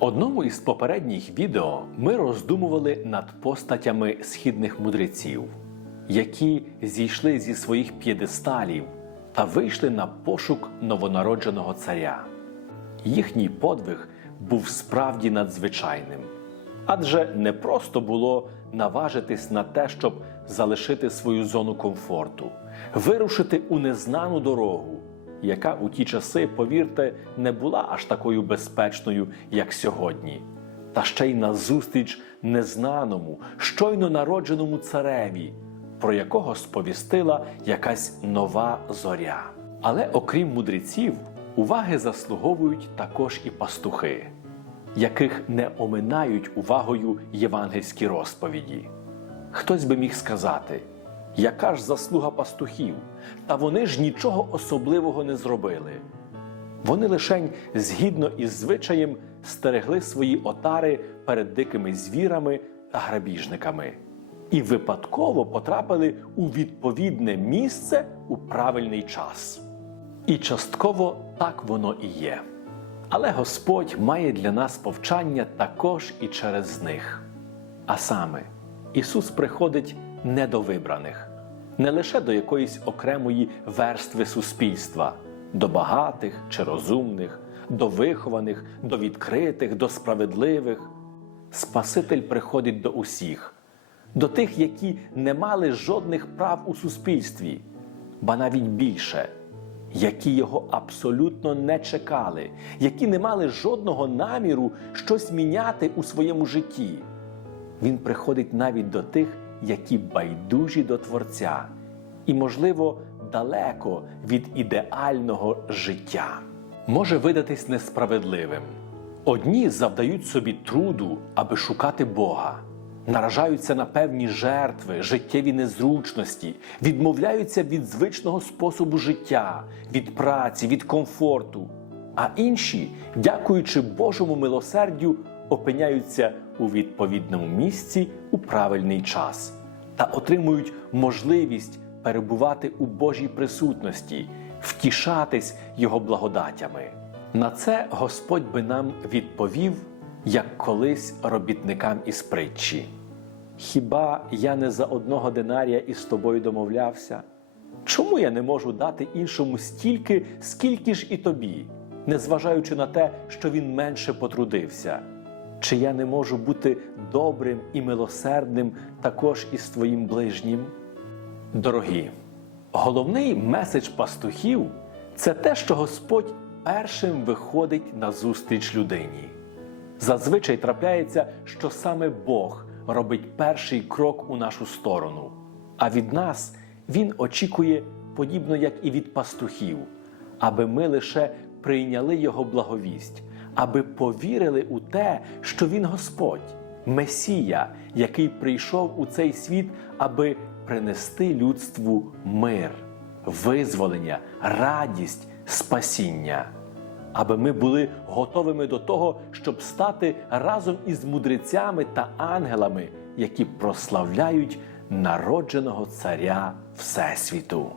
одному із попередніх відео ми роздумували над постатями східних мудреців, які зійшли зі своїх п'єдесталів та вийшли на пошук новонародженого царя. Їхній подвиг був справді надзвичайним, адже не просто було наважитись на те, щоб залишити свою зону комфорту, вирушити у незнану дорогу, яка у ті часи, повірте, не була аж такою безпечною, як сьогодні, та ще й назустріч незнаному, щойно народженому цареві, про якого сповістила якась нова зоря. Але окрім мудреців, уваги заслуговують також і пастухи, яких не оминають увагою євангельські розповіді. Хтось би міг сказати, яка ж заслуга пастухів, та вони ж нічого особливого не зробили. Вони лишень згідно із звичаєм стерегли свої отари перед дикими звірами та грабіжниками і випадково потрапили у відповідне місце у правильний час. І частково так воно і є. Але Господь має для нас повчання також і через них. А саме, Ісус приходить не до вибраних, не лише до якоїсь окремої верстви суспільства, до багатих чи розумних, до вихованих, до відкритих, до справедливих. Спаситель приходить до усіх, до тих, які не мали жодних прав у суспільстві, ба навіть більше, які його абсолютно не чекали, які не мали жодного наміру щось міняти у своєму житті. Він приходить навіть до тих, які байдужі до Творця, і, можливо, далеко від ідеального життя. Може видатись несправедливим. Одні завдають собі труду, аби шукати Бога, наражаються на певні жертви, життєві незручності, відмовляються від звичного способу життя, від праці, від комфорту. А інші, дякуючи Божому милосердю, опиняються у відповідному місці у правильний час та отримують можливість перебувати у Божій присутності, втішатись Його благодатями. На це Господь би нам відповів, як колись робітникам із притчі. Хіба я не за одного динарія із тобою домовлявся? Чому я не можу дати іншому стільки, скільки ж і тобі, незважаючи на те, що він менше потрудився? Чи я не можу бути добрим і милосердним також із твоїм ближнім? Дорогі, головний меседж пастухів це те, що Господь першим виходить на зустріч людині. Зазвичай трапляється, що саме Бог робить перший крок у нашу сторону, а від нас Він очікує, подібно як і від пастухів, аби ми лише прийняли Його благовість, аби повірили у те, що Він Господь, Месія, який прийшов у цей світ, аби принести людству мир, визволення, радість, спасіння аби ми були готовими до того, щоб стати разом із мудрецями та ангелами, які прославляють народженого царя Всесвіту.